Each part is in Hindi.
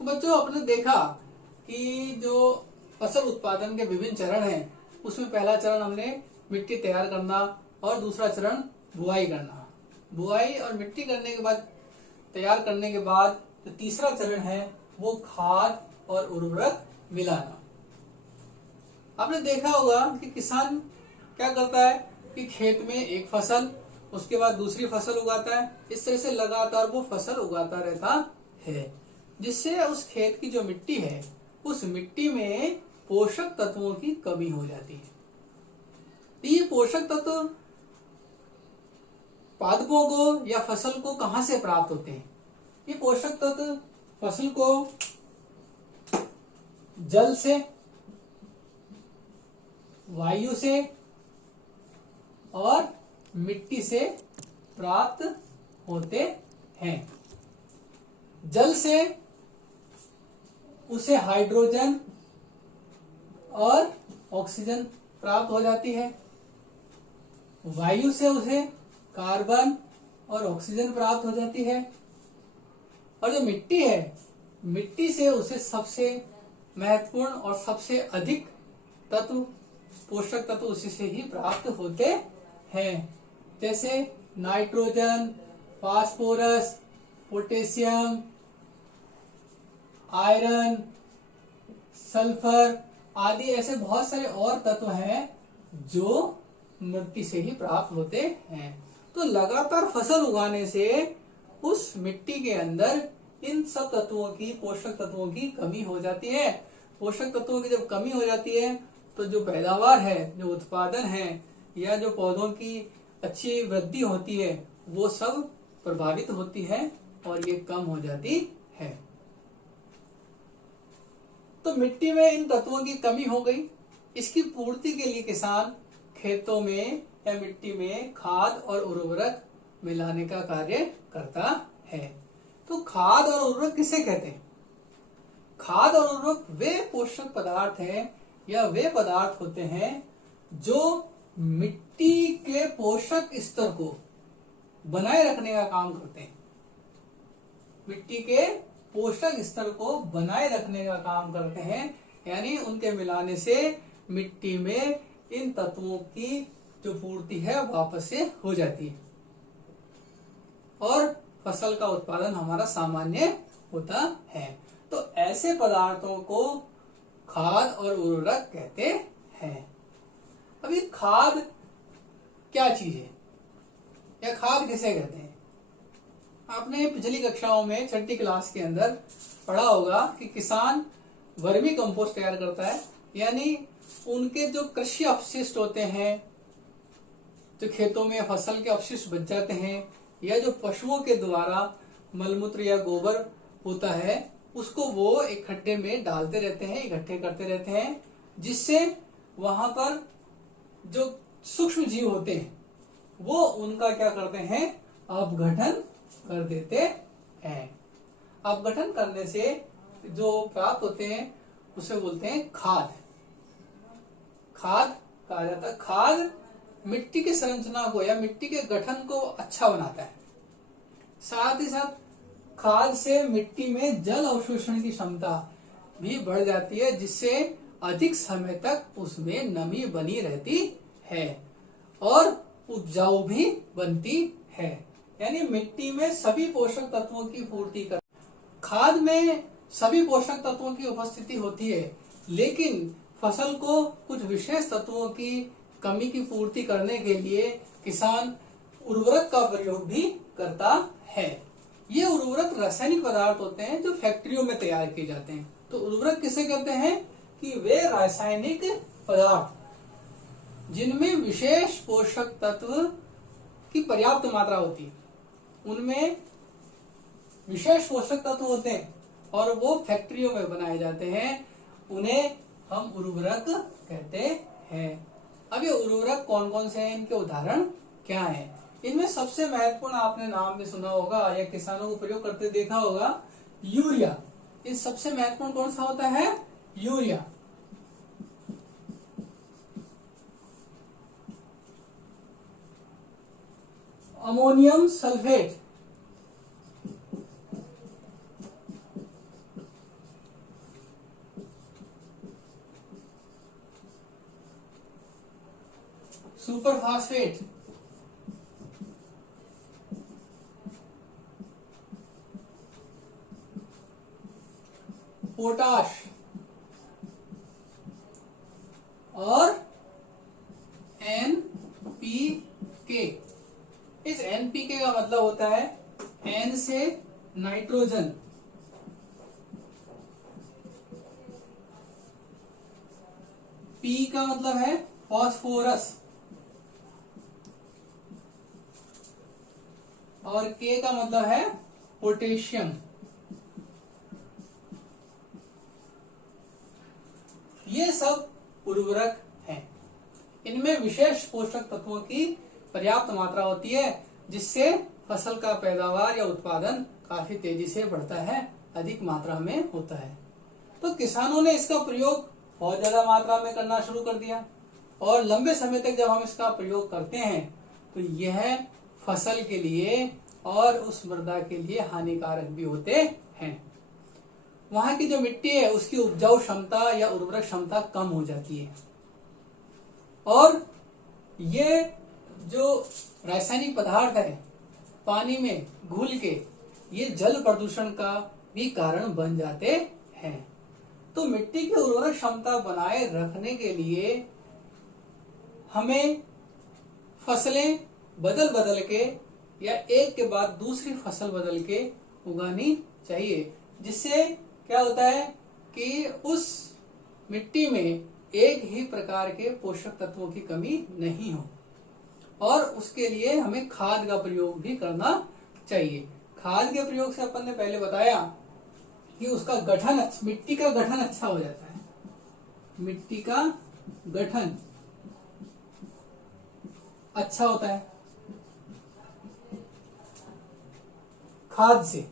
तो बच्चों आपने देखा कि जो फसल उत्पादन के विभिन्न चरण हैं, उसमें पहला चरण हमने मिट्टी तैयार करना और दूसरा चरण बुआई करना। बुआई और मिट्टी करने के बाद, तैयार करने के बाद जो तीसरा चरण है वो खाद और उर्वरक मिलाना। आपने देखा होगा कि किसान क्या करता है कि खेत में एक फसल, उसके बाद दूसरी फसल उगाता है। इस तरह से लगातार वो फसल उगाता रहता है, जिससे उस खेत की जो मिट्टी है, उस मिट्टी में पोषक तत्वों की कमी हो जाती है। ये पोषक तत्व पादपों को या फसल को कहां से प्राप्त होते हैं? ये पोषक तत्व फसल को जल से, वायु से और मिट्टी से प्राप्त होते हैं। जल से उसे हाइड्रोजन और ऑक्सीजन प्राप्त हो जाती है। वायु से उसे कार्बन और ऑक्सीजन प्राप्त हो जाती है। और जो मिट्टी है, मिट्टी से उसे सबसे महत्वपूर्ण और सबसे अधिक तत्व, पोषक तत्व उसी से ही प्राप्त होते हैं, जैसे nitrogen, phosphorus, potassium, iron, sulphur आदि ऐसे बहुत सारे और तत्व हैं जो मिट्टी से ही प्राप्त होते हैं। तो लगातार फसल उगाने से उस मिट्टी के अंदर इन सब तत्वों की, पोषक तत्वों की कमी हो जाती है। पोषक तत्वों की जब कमी हो जाती है तो जो पैदावार है, जो उत्पादन है या जो पौधों की अच्छी वृद्धि होती है, वो सब प्रभावित होती है और ये कम हो जाती है। तो मिट्टी में इन तत्वों की कमी हो गई। इसकी पूर्ति के लिए किसान खेतों में या मिट्टी में खाद और उर्वरक मिलाने का कार्य करता है। तो खाद और उर्वरक किसे कहते हैं? खाद और उर्वरक वे पोषक पदार्थ हैं या वे पदार्थ होते हैं जो मिट्टी के पोषक स्तर को बनाए रखने का काम करते हैं। मिट्टी के पोषक स्तर को बनाए रखने का काम करते हैं, यानी उनके मिलाने से मिट्टी में इन तत्वों की जो पूर्ति है वापस से हो जाती है और फसल का उत्पादन हमारा सामान्य होता है। तो ऐसे पदार्थों को खाद और उर्वरक कहते हैं। अब ये खाद क्या चीज है या खाद किसे कहते हैं? आपने पिछली कक्षाओं में छठी क्लास के अंदर पढ़ा होगा कि किसान वर्मी कंपोस्ट तैयार करता है, यानी उनके जो कृषि अपशिष्ट होते हैं, जो खेतों में फसल के अपशिष्ट बच जाते हैं, या जो पशुओं के द्वारा मलमूत्र या गोबर होता है, उसको वो एक खड्डे में डालते रहते हैं, इकट्ठे करते रहते हैं, जिससे वहां पर जो सूक्ष्म जीव होते हैं वो उनका क्या करते हैं, अपघटन कर देते हैं। अपघटन करने से जो प्राप्त होते हैं उसे बोलते हैं खाद। खाद कहा जाता है। खाद मिट्टी की संरचना को या मिट्टी के गठन को अच्छा बनाता है। साथ ही साथ खाद से मिट्टी में जल अवशोषण की क्षमता भी बढ़ जाती है, जिससे अधिक समय तक उसमें नमी बनी रहती है और उपजाऊ भी बनती है। यानी मिट्टी में सभी पोषक तत्वों की पूर्ति कर, खाद में सभी पोषक तत्वों की उपस्थिति होती है, लेकिन फसल को कुछ विशेष तत्वों की कमी की पूर्ति करने के लिए किसान उर्वरक का प्रयोग भी करता है। ये उर्वरक रासायनिक पदार्थ होते हैं जो फैक्ट्रियों में तैयार किए जाते हैं। तो उर्वरक किसे कहते हैं कि वे रासायनिक पदार्थ जिनमें विशेष पोषक तत्व की पर्याप्त मात्रा होती है, उनमें विशेष पोषक तत्व होते हैं और वो फैक्ट्रियों में बनाए जाते हैं, उन्हें हम उर्वरक कहते हैं। अब ये उर्वरक कौन कौन से हैं, इनके उदाहरण क्या हैं? इनमें सबसे महत्वपूर्ण आपने नाम भी सुना होगा या किसानों को प्रयोग करते देखा होगा, यूरिया। ये सबसे महत्वपूर्ण कौन सा होता है? Urea. Ammonium sulphate, super phosphate, potash और एनपीके। इस एनपीके का मतलब होता है एन से नाइट्रोजन, पी का मतलब है फास्फोरस और के का मतलब है पोटेशियम। ये सब उर्वरक हैं। इनमें विशेष पोषक तत्वों की पर्याप्त मात्रा होती है, जिससे फसल का पैदावार या उत्पादन काफी तेजी से बढ़ता है, अधिक मात्रा में होता है। तो किसानों ने इसका प्रयोग बहुत ज्यादा मात्रा में करना शुरू कर दिया और लंबे समय तक जब हम इसका प्रयोग करते हैं तो यह फसल के लिए और उस मृदा के लिए हानिकारक भी होते हैं। वहां की जो मिट्टी है उसकी उपजाऊ क्षमता या उर्वरक क्षमता कम हो जाती है और ये जो रासायनिक पदार्थ है पानी में घुल के ये जल प्रदूषण का भी कारण बन जाते हैं। तो मिट्टी की उर्वरक क्षमता बनाए रखने के लिए हमें फसलें बदल बदल के या एक के बाद दूसरी फसल बदल के उगानी चाहिए, जिससे क्या होता है कि उस मिट्टी में एक ही प्रकार के पोषक तत्वों की कमी नहीं हो। और उसके लिए हमें खाद का प्रयोग भी करना चाहिए। खाद के प्रयोग से अपन ने पहले बताया कि उसका गठन, मिट्टी का गठन अच्छा हो जाता है। मिट्टी का गठन अच्छा होता है खाद से,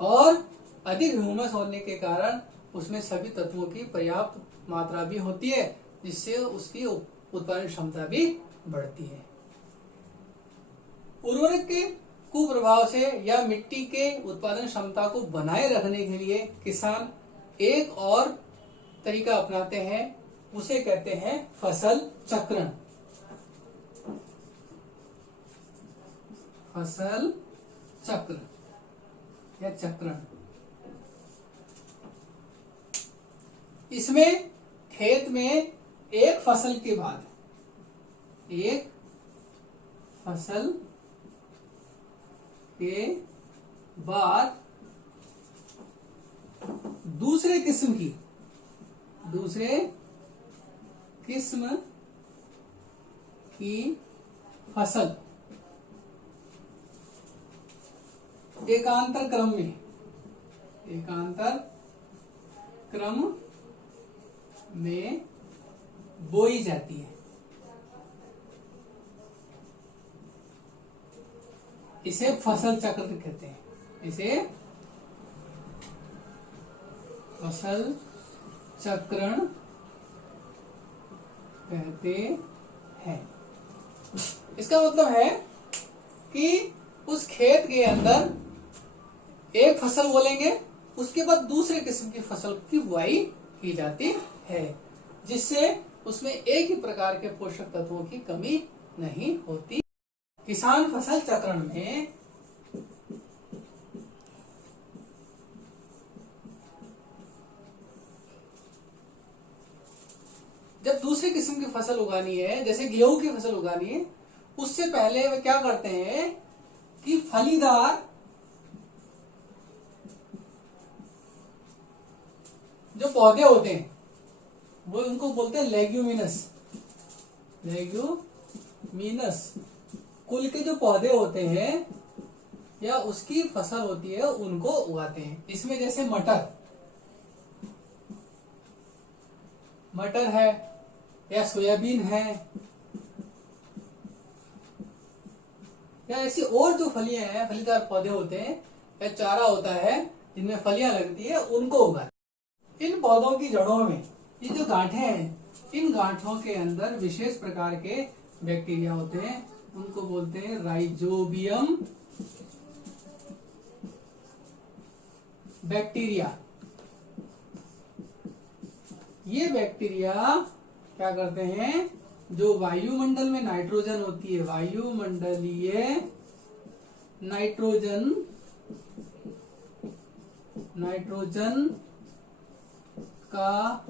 और अधिक ह्यूमस होने के कारण उसमें सभी तत्वों की पर्याप्त मात्रा भी होती है, जिससे उसकी उत्पादन क्षमता भी बढ़ती है। उर्वरक के कुप्रभाव से या मिट्टी के उत्पादन क्षमता को बनाए रखने के लिए किसान एक और तरीका अपनाते हैं, उसे कहते हैं फसल चक्रण। फसल चक्र या चक्रण। इसमें खेत में एक फसल के बाद दूसरे किस्म की फसल एकांतर क्रम में बोई जाती है। इसे फसल चक्र कहते हैं। इसे फसल चक्रण कहते हैं। इसका मतलब है कि उस खेत के अंदर एक फसल बोलेंगे, उसके बाद दूसरे किस्म की फसल की बुआई की जाती है, जिससे उसमें एक ही प्रकार के पोषक तत्वों की कमी नहीं होती। किसान फसल चक्रण में जब दूसरी किस्म की फसल उगानी है, जैसे गेहूं की फसल उगानी है, उससे पहले वे क्या करते हैं कि फलीदार जो पौधे होते हैं वो उनको बोलते हैं लेग्यूमिनस कुल के जो पौधे होते हैं या उसकी फसल होती है उनको उगाते हैं। इसमें जैसे मटर है या सोयाबीन है या ऐसी और जो फलियां हैं, फलीदार पौधे होते हैं या चारा होता है जिनमें फलियां लगती है, उनको उगाते हैं। इन पौधों की जड़ों में ये जो गांठें हैं, इन गांठों के अंदर विशेष प्रकार के बैक्टीरिया होते हैं, उनको बोलते हैं राइजोबियम बैक्टीरिया। ये बैक्टीरिया क्या करते हैं, जो वायुमंडल में नाइट्रोजन होती है, वायुमंडलीय नाइट्रोजन का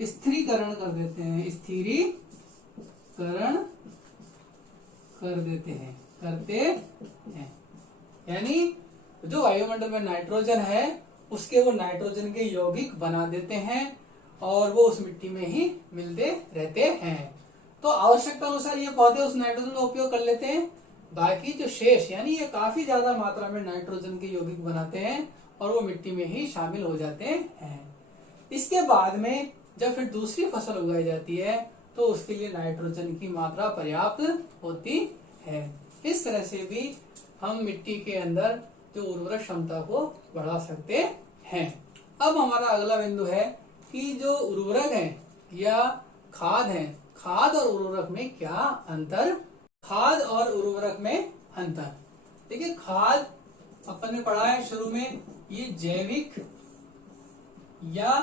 स्थिरीकरण कर देते हैं, स्थिरीकरण करते हैं। यानी जो वायुमंडल में नाइट्रोजन है उसके वो नाइट्रोजन के यौगिक बना देते हैं और वो उस मिट्टी में ही मिलते रहते हैं। तो आवश्यकता अनुसार ये पौधे उस नाइट्रोजन का उपयोग कर लेते हैं, बाकी जो शेष यानी ये काफी ज्यादा मात्रा में नाइट्रोजन के यौगिक बनाते हैं और वो मिट्टी में ही शामिल हो जाते हैं। इसके बाद में जब फिर दूसरी फसल उगाई जाती है तो उसके लिए नाइट्रोजन की मात्रा पर्याप्त होती है। इस तरह से भी हम मिट्टी के अंदर जो उर्वरक क्षमता को बढ़ा सकते हैं। अब हमारा अगला बिंदु है कि जो उर्वरक है या खाद है, खाद और उर्वरक में क्या अंतर, खाद और उर्वरक में अंतर। देखिए खाद अपन ने पढ़ा है शुरू में, ये जैविक या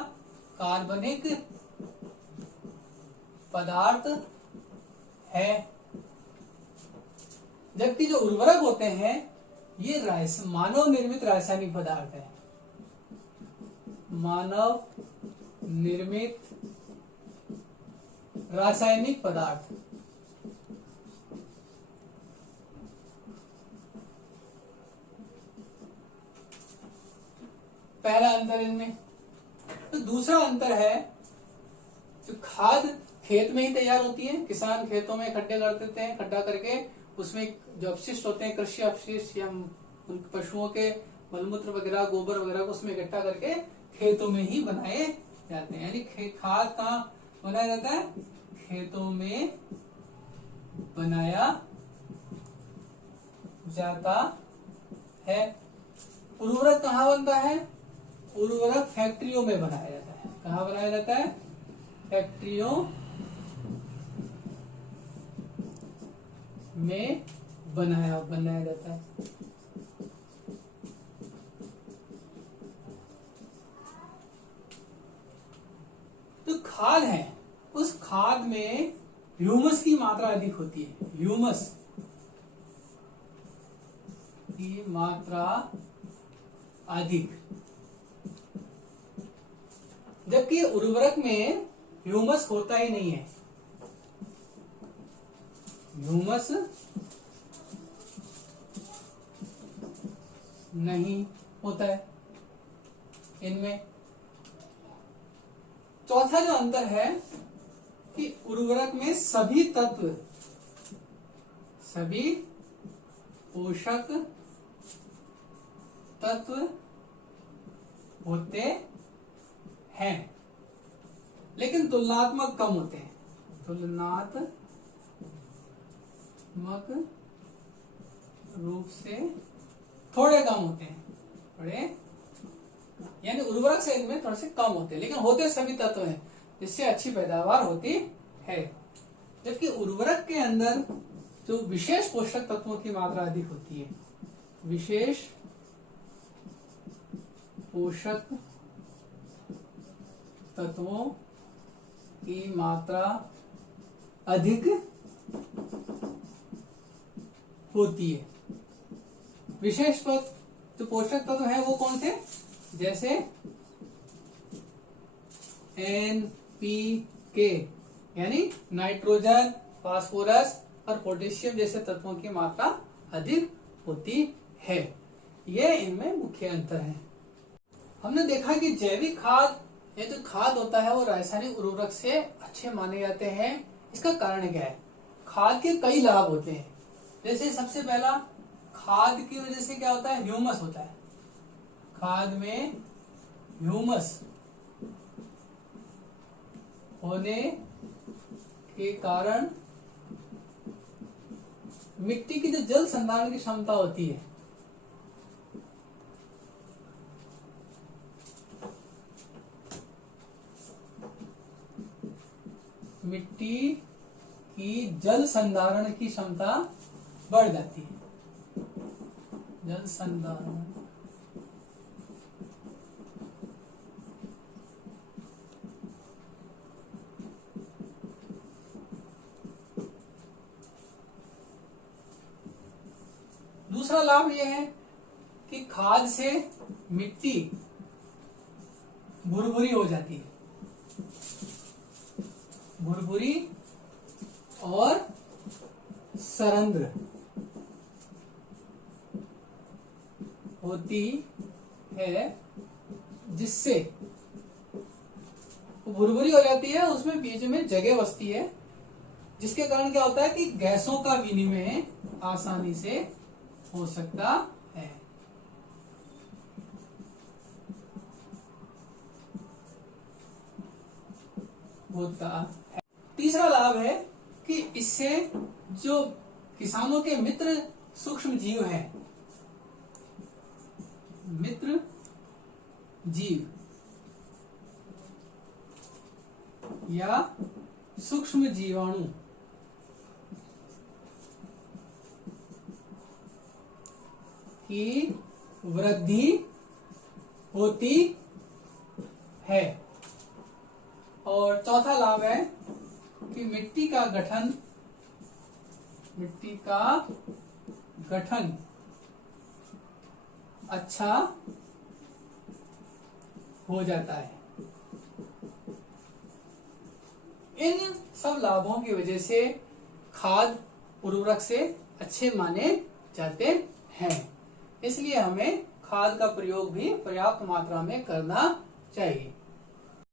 कार्बनिक पदार्थ है, जबकि जो उर्वरक होते हैं ये मानव निर्मित रासायनिक पदार्थ है, मानव निर्मित रासायनिक पदार्थ। पहला अंतर इनमें। तो दूसरा अंतर है जो खाद खेत में ही तैयार होती है, किसान खेतों में खड्डे कर देते हैं, खड्डा करके उसमें जो अपशिष्ट होते हैं, कृषि अपशिष्ट या पशुओं के मलमूत्र वगैरह, गोबर वगैरह को उसमें इकट्ठा करके खेतों में ही बनाए जाते हैं। यानी खाद कहाँ बनाया जाता है, खेतों में बनाया जाता है। उर्वरक कहाँ बनता है, उर्वरक फैक्ट्रियों में बनाया जाता है। कहाँ बनाया जाता है, फैक्ट्रियों में बनाया जाता है। तो खाद है, उस खाद में ह्यूमस की मात्रा अधिक होती है, ह्यूमस की मात्रा अधिक, जबकि उर्वरक में ह्यूमस होता ही नहीं है, ह्यूमस नहीं होता है इनमें। चौथा जो अंतर है कि उर्वरक में सभी तत्व, सभी पोषक तत्व होते हैं लेकिन तुलनात्मक कम होते हैं, तुलनात्मक रूप से थोड़े कम होते हैं, थोड़े यानी उर्वरक से इनमें थोड़े से कम होते हैं, लेकिन होते सभी तत्व हैं जिससे अच्छी पैदावार होती है। जबकि उर्वरक के अंदर जो विशेष पोषक तत्वों की मात्रा अधिक होती है, विशेष पोषक तत्वों की मात्रा अधिक होती है। विशेष जो पोषक तत्व है वो कौन से, जैसे NPK यानी नाइट्रोजन, फास्फोरस और पोटेशियम जैसे तत्वों की मात्रा अधिक होती है। ये इनमें मुख्य अंतर है। हमने देखा कि जैविक खाद ये जो खाद होता है वो रासायनिक उर्वरक से अच्छे माने जाते हैं। इसका कारण क्या है, खाद के कई लाभ होते हैं। जैसे सबसे पहला, खाद की वजह से क्या होता है, ह्यूमस होता है। खाद में ह्यूमस होने के कारण मिट्टी की जो जल संधारण की क्षमता होती है, मिट्टी की जल संधारण की क्षमता बढ़ जाती है। जल संधारण दूसरा लाभ यह है कि खाद से मिट्टी भुरभुरी हो जाती है, भुरभुरी और सरंध्र होती है, जिससे भुरभुरी हो जाती है, उसमें बीच में जगह बसती है, जिसके कारण क्या होता है कि गैसों का विनिमय आसानी से हो सकता है। होता है। तीसरा लाभ है कि इससे जो किसानों के मित्र सूक्ष्म जीव हैं, मित्र जीव या सूक्ष्म जीवाणु की वृद्धि होती है। और चौथा लाभ है कि मिट्टी का गठन अच्छा हो जाता है। इन सब लाभों की वजह से खाद उर्वरक से अच्छे माने जाते हैं, इसलिए हमें खाद का प्रयोग भी पर्याप्त मात्रा में करना चाहिए।